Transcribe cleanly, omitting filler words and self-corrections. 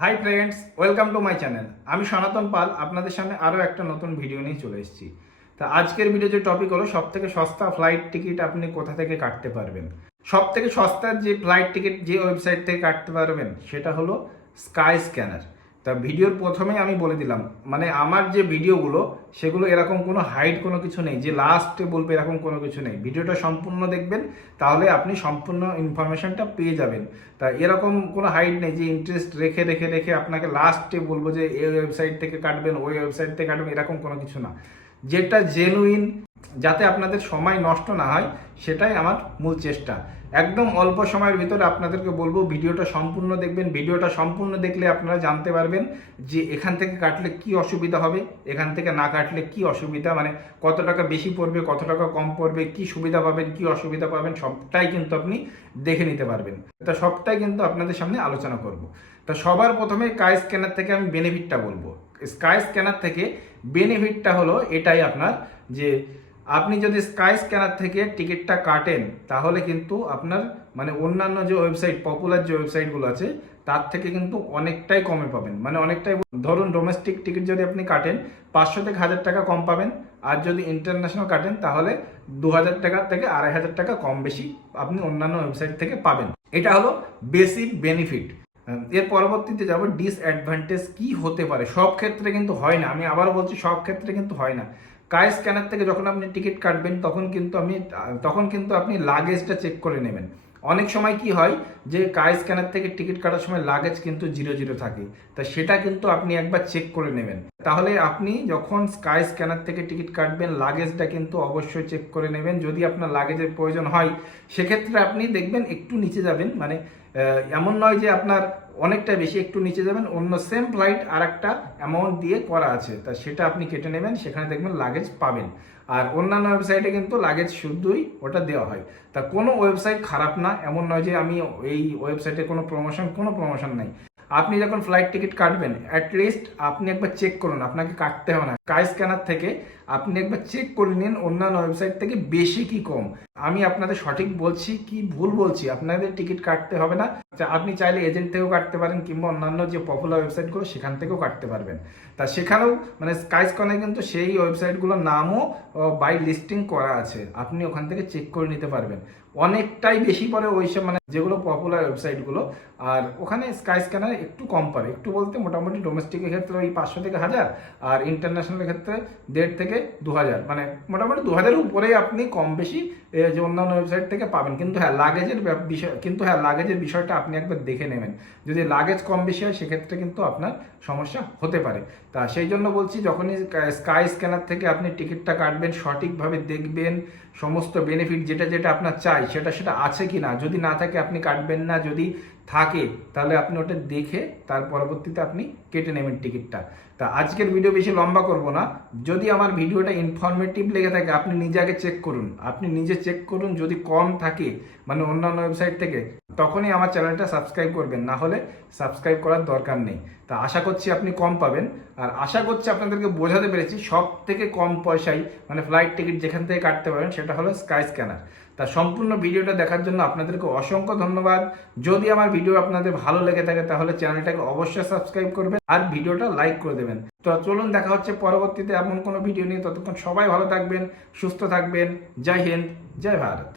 Hi friends, welcome to my channel. আমি সনাতন পাল আপনাদের সামনে আরও একটা নতুন ভিডিও নিয়ে চলে এসেছি। তা আজকের ভিডিও যে টপিক হলো সবথেকে সস্তা ফ্লাইট টিকিট আপনি কোথা থেকে কাটতে পারবেন। সবথেকে সস্তার যে ফ্লাইট টিকিট যে ওয়েবসাইট থেকে কাটতে পারবেন সেটা হলো স্কাই স্ক্যানার। তা ভিডিওর প্রথমেই আমি বলে দিলাম, মানে আমার যে ভিডিওগুলো সেগুলো এরকম কোনো হাইড কোনো কিছু নেই যে লাস্টে বলবে, এরকম কোনো কিছু নেই। ভিডিওটা সম্পূর্ণ দেখবেন, তাহলে আপনি সম্পূর্ণ ইনফরমেশনটা পেয়ে যাবেন। তা এরকম কোনো হাইড নেই যে ইন্টারেস্ট রেখে রেখে রেখে আপনাকে লাস্টে বলবো যে এই ওয়েবসাইট থেকে কাটবেন, ওই ওয়েবসাইট থেকে কাটবেন, এরকম কোনো কিছু না। যেটা জেনুইন, যাতে আপনাদের সময় নষ্ট না হয়, সেটাই আমার মূল চেষ্টা। একদম অল্প সময়ের ভিতরে আপনাদেরকে বলবো ভিডিওটা সম্পূর্ণ দেখবেন। ভিডিওটা সম্পূর্ণ দেখলে আপনারা জানতে পারবেন যে এখান থেকে কাটলে কি অসুবিধা হবে, এখান থেকে না কাটলে কি অসুবিধা, মানে কত টাকা বেশি পড়বে, কত টাকা কম পড়বে, কি সুবিধা পাবেন, কি অসুবিধা পাবেন, সবটাই কিন্তু আপনি দেখে নিতে পারবেন। তা সবটাই কিন্তু আপনাদের সামনে আলোচনা করব। তা সবার প্রথমে স্কাই স্ক্যানার থেকে আমি বেনিফিটটা বলবো। স্কাই স্ক্যানার থেকে বেনিফিটটা হলো এটাই আপনার, যে আপনি যদি স্কাই স্ক্যানার থেকে টিকিটটা কাটেন তাহলে কিন্তু আপনার মানে অন্যান্য যে ওয়েবসাইট, পপুলার যে ওয়েবসাইটগুলো আছে তার থেকে কিন্তু অনেকটাই কমে পাবেন। মানে অনেকটাই, ধরুন ডোমেস্টিক টিকিট যদি আপনি কাটেন 500 থেকে 1000 টাকা কম পাবেন, আর যদি ইন্টারন্যাশনাল কাটেন তাহলে 2000 টাকা থেকে 2500 টাকা কম বেশি আপনি অন্যান্য ওয়েবসাইট থেকে পাবেন। এটা হলো বেসিক বেনিফিট। এর পরবর্তীতে যাব ডিসঅ্যাডভান্টেজ কি হতে পারে। সব ক্ষেত্রে কিন্তু হয় না, আমি আবার বলছি সব ক্ষেত্রে কিন্তু হয় না। স্কাই স্ক্যানার থেকে যখন আপনি টিকিট কাটবেন তখন কিন্তু আপনি লাগেজটা চেক করে নেবেন। অনেক সময় কি হয় যে স্কাই স্ক্যানার থেকে টিকিট কাটার সময় লাগেজ কিন্তু 0 থাকে, তা সেটা কিন্তু আপনি একবার চেক করে নেবেন। তাহলে আপনি যখন স্কাই স্ক্যানার থেকে টিকিট কাটবেন লাগেজটা কিন্তু অবশ্যই চেক করে নেবেন। যদি আপনার লাগেজের প্রয়োজন হয় সেক্ষেত্রে আপনি দেখবেন একটু নিচে যাবেন, মানে এমন নয় যে আপনার অনেকটা বেশি, একটু নিচে যাবেন, অন্য সেম ফ্লাইট আর একটা অ্যামাউন্ট দিয়ে করা আছে, তা সেটা আপনি কেটে নেবেন, সেখানে দেখবেন লাগেজ পাবেন। আর অন্যান্য ওয়েবসাইটে কিন্তু লাগেজ শুধুই ওটা দেওয়া হয়। তা কোনো ওয়েবসাইট খারাপ না, এমন নয় যে আমি এই ওয়েবসাইটে কোনো প্রমোশন নাই। আপনি যখন ফ্লাইট টিকিট কাটবেন অ্যাটলিস্ট আপনি একবার চেক করুন, আপনাকে কাটতে হবে না। স্কাই স্ক্যানার থেকে আপনি একবার চেক করে নিন অন্যান্য ওয়েবসাইট থেকে বেশি কি কম। আমি আপনাদের সঠিক বলছি কি ভুল বলছি, আপনাদের টিকিট কাটতে হবে না। আপনি চাইলে এজেন্ট থেকেও কাটতে পারেন, কিংবা অন্যান্য যে পপুলার ওয়েবসাইটগুলো সেখান থেকেও কাটতে পারবেন। তা সেখানেও মানে স্কাই স্ক্যানারে কিন্তু সেই ওয়েবসাইটগুলোর নামও বাই লিস্টিং করা আছে, আপনি ওখান থেকে চেক করে নিতে পারবেন। অনেকটাই বেশি পড়ে ওইসব মানে যেগুলো পপুলার ওয়েবসাইটগুলো, আর ওখানে স্কাই স্ক্যানারে একটু কম পড়ে। একটু বলতে মোটামুটি ডোমেস্টিকের ক্ষেত্রে ওই 500 থেকে 1000, আর ইন্টারন্যাশনালের ক্ষেত্রে 1.5 থেকে 2000, মানে মোটামুটি 2000-এর উপরেই আপনি কম বেশি যে অন্যান্য ওয়েবসাইট থেকে পাবেন। কিন্তু হ্যাঁ লাগেজের বিষয়টা আপনি একবার দেখে নেবেন। যদি লাগেজ কম বেশি হয় সেক্ষেত্রে কিন্তু আপনার সমস্যা হতে পারে। তা সেই জন্য বলছি, যখনই স্কাই স্ক্যানার থেকে আপনি টিকিটটা কাটবেন সঠিকভাবে দেখবেন সমস্ত বেনিফিট যেটা যেটা আপনার চাই সেটা আছে কি না। যদি না থাকে আপনি কাটবেন না, যদি থাকে তাহলে আপনি ওটা দেখে তার পরবর্তীতে আপনি কেটে নেবেন টিকিটটা। তা আজকের ভিডিও বেশি লম্বা করব না। যদি আমার ভিডিওটা ইনফরমেটিভ লেগে থাকে আপনি নিজে আগে চেক করুন, আপনি নিজে চেক করুন। যদি কম থাকে মানে অন্যান্য ওয়েবসাইট থেকে, তখনই আমার চ্যানেলটা সাবস্ক্রাইব করবেন, না হলে সাবস্ক্রাইব করার দরকার নেই। তা আশা করছি আপনি কম পাবেন, আর আশা করছি আপনাদেরকে বোঝাতে পেরেছি সব থেকে কম পয়সায় মানে ফ্লাইট টিকিট যেখান থেকে কাটতে পারেন সেটা হলো স্কাই স্ক্যানার। তা সম্পূর্ণ ভিডিওটা দেখার জন্য আপনাদেরকে অসংখ্য ধন্যবাদ। যদি আমার ভিডিও আপনাদের ভালো লেগে থাকে তাহলে চ্যানেলটাকে অবশ্যই সাবস্ক্রাইব করবেন আর ভিডিওটা লাইক করে দেবেন। তো চলুন দেখা হচ্ছে পরবর্তীতে এমন কোনো ভিডিও নিয়ে। ততক্ষণ সবাই ভালো থাকবেন, সুস্থ থাকবেন। জয় হিন্দ, জয় ভারত।